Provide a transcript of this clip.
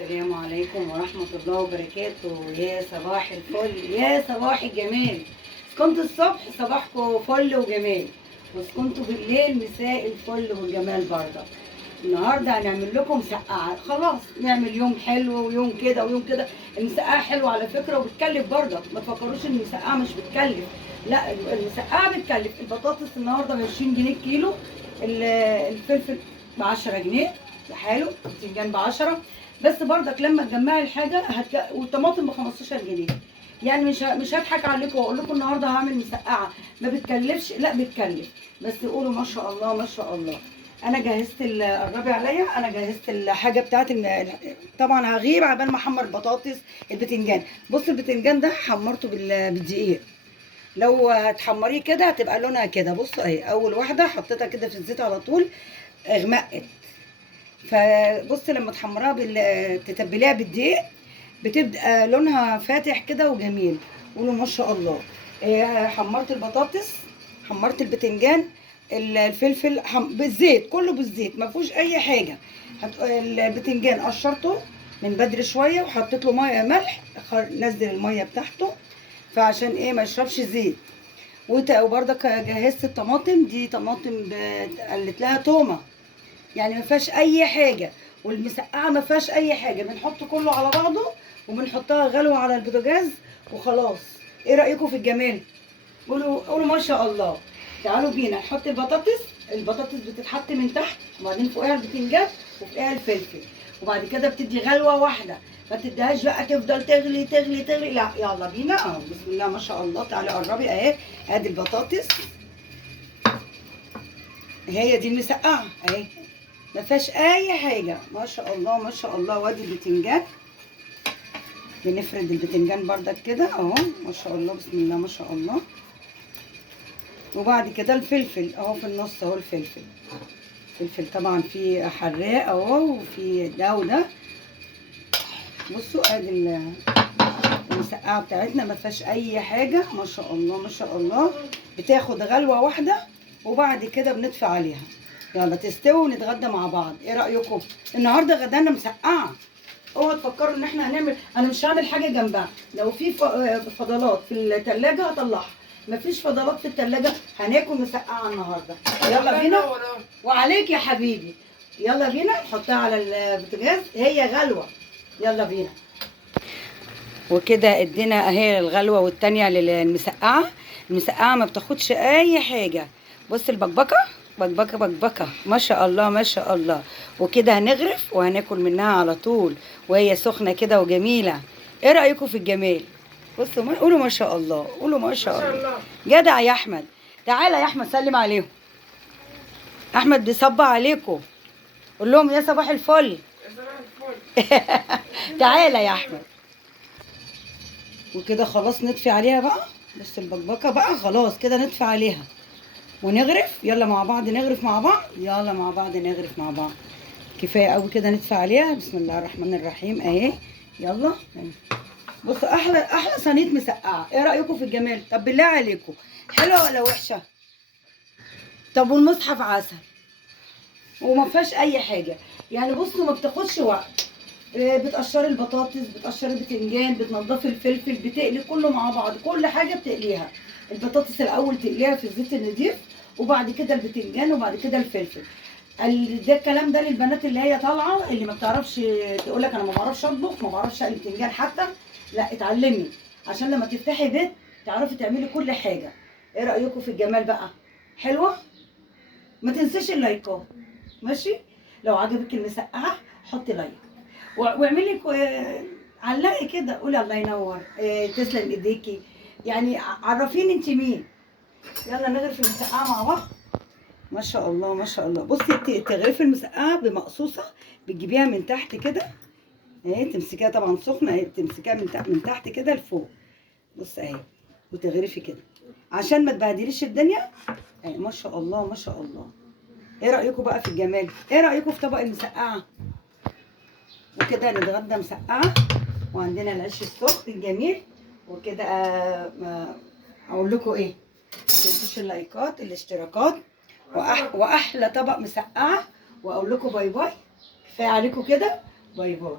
السلام عليكم ورحمة الله وبركاته. يا صباح الفل، يا صباح الجمال. كنتوا الصبح صباحكم فل وجمال، وكنتوا بالليل مساء الفل والجمال برضه. النهارده هنعمل لكم مسقعة. خلاص نعمل يوم حلو ويوم كده ويوم كده. المسقعة حلوة على فكرة وبتكلف برضه، ما تفكروش ان المسقعة مش بتكلف، لا المسقعة بتكلف. البطاطس النهارده ب 20 جنيه الكيلو، الفلفل ب 10 جنيه بحاله، البتنجان ب 10. بس برضك لما تجمعي الحاجه والطماطم ب 15 جنيه. يعني مش هضحك عليكم واقول لكم النهارده هعمل مسقعه ما بتكلفش، لا بتكلف. بس قولوا ما شاء الله ما شاء الله. انا جهزت قربي عليا، انا جهزت الحاجه بتاعت طبعا هغيب عبال ما احمر البطاطس. البتنجان، بص البتنجان ده حمرته بالدقيق. لو هتحمريه كده هتبقى لونها كده. بصوا اهي، اول واحده حطيتها كده في الزيت على طول اغمقت. فبص لما تحمرها تتبليها بالدقيق بتبقى لونها فاتح كده وجميل. قولوا ما شاء الله. حمرت البطاطس، حمرت البتنجان، الفلفل بالزيت، كله بالزيت ما فيهوش اي حاجه. البتنجان قشرته من بدري شويه وحطيت له ميه ملح، نزل الميه بتاعته فعشان ايه ما يشربش زيت. وبرضك جهزت الطماطم دي، طماطم قلت لها تومه، يعني ما فيهاش اي حاجه. والمسقعه ما فيهاش اي حاجه، بنحط كله على بعضه وبنحطها غلوه على البوتاجاز وخلاص. ايه رايكم في الجمال؟ قولوا ما شاء الله. تعالوا بينا نحط البطاطس بتتحط من تحت، وبعدين فوقها البتنجان وفوقها الفلفل، وبعد كده بتدي غلوه واحده. ما تديهاش بقى تفضل تغلي تغلي تغلي، لا يلا بينا اهو. بسم الله ما شاء الله. تعالي قربي اهي، ادي البطاطس، هي دي المسقعه اهي، ما فيهاش اي حاجه. ما شاء الله ما شاء الله. وادي البتنجان، بنفرد البتنجان بردك كده اهو، ما شاء الله بسم الله ما شاء الله. وبعد كده الفلفل اهو في النص اهو، الفلفل طبعا في حراق اهو وفي ده وده. بصوا ادي المسقعه بتاعتنا ما فيهاش اي حاجه، ما شاء الله ما شاء الله. بتاخد غلوه واحده وبعد كده بنطفي عليها. يلا تستوي ونتغدى مع بعض. ايه رايكم؟ النهارده غدانا مسقعه. اوعوا تفكروا ان احنا انا مش هعمل حاجه جنبها. لو في فضلات في الثلاجه هطلعها، مفيش فضلات في الثلاجه هناكل مسقعه النهارده. يلا بينا. وعليك يا حبيبي. يلا بينا نحطها على البوتاجاز، هي غلوه. يلا بينا. وكده ادينا اهي الغلوه والتانيه للمسقعه. المسقعه ما بتاخدش اي حاجه. بص البكبكه، بكبكه بكبكه ما شاء الله ما شاء الله. وكده هنغرف وهناكل منها على طول وهي سخنه كده وجميله. ايه رايكم في الجمال؟ بصوا قولوا ما شاء الله، قولوا ما شاء الله. جدع يا احمد. تعالى يا احمد سلم عليهم. احمد بيصب عليكم، قول لهم يا صباح الفل. يا صباح الفل. تعالى يا احمد. وكده خلاص نطفي عليها بقى. بص البكبكه بقى خلاص كده نطفي عليها ونغرف. يلا مع بعض نغرف مع بعض، يلا مع بعض نغرف مع بعض. كفايه قوي كده نطفي عليها. بسم الله الرحمن الرحيم اهي. يلا بصوا احلى صينيه مسقعه. ايه رايكم في الجمال؟ طب بالله عليكم حلوه ولا وحشه؟ طب والمصحف عسل وما فيهاش اي حاجه. يعني بصوا ما بتاخدش وقت. بتقشري البطاطس، بتقشري البتنجان، بتنضفي الفلفل، بتقلي كله مع بعض، كل حاجه بتقليها. البطاطس الاول تقليها في الزيت النضيف، وبعد كده البتنجان، وبعد كده الفلفل. ده الكلام ده للبنات اللي هي طالعه، اللي ما بتعرفش تقول لك انا ما بعرفش اطبخ، ما بعرفش اقلي بتنجان حتى. لا اتعلمي عشان لما تفتحي بيت تعرفي تعملي كل حاجه. ايه رايكم في الجمال بقى؟ حلوه؟ ما تنسيش اللايكات، ماشي؟ لو عجبك المسقعه حطي لايك واعملي علقي كده، قولي الله ينور، تسلم ايديكي، يعني عرفيني انت مين. يلا نغرف المسقعه مع بعض. ما شاء الله ما شاء الله. بصي تغرفي المسقعه بمقصوصه، بتجيبيها من تحت كده اهي، تمسكيها طبعا سخنه اهي، تمسكيها من تحت كده لفوق. بص اهي، وتغرفي كده عشان ما تبهدليش الدنيا اهي. ما شاء الله ما شاء الله. ايه رايكم بقى في الجمال؟ ايه رايكم في طبق المسقعه؟ وكده نتغدى مسقعه وعندنا العيش السخن الجميل. وكده اقول لكم ايه، متنسوش اللايكات الاشتراكات واحلى طبق مسقعه. واقول لكم باي باي. كفايه عليكم كده، باي باي.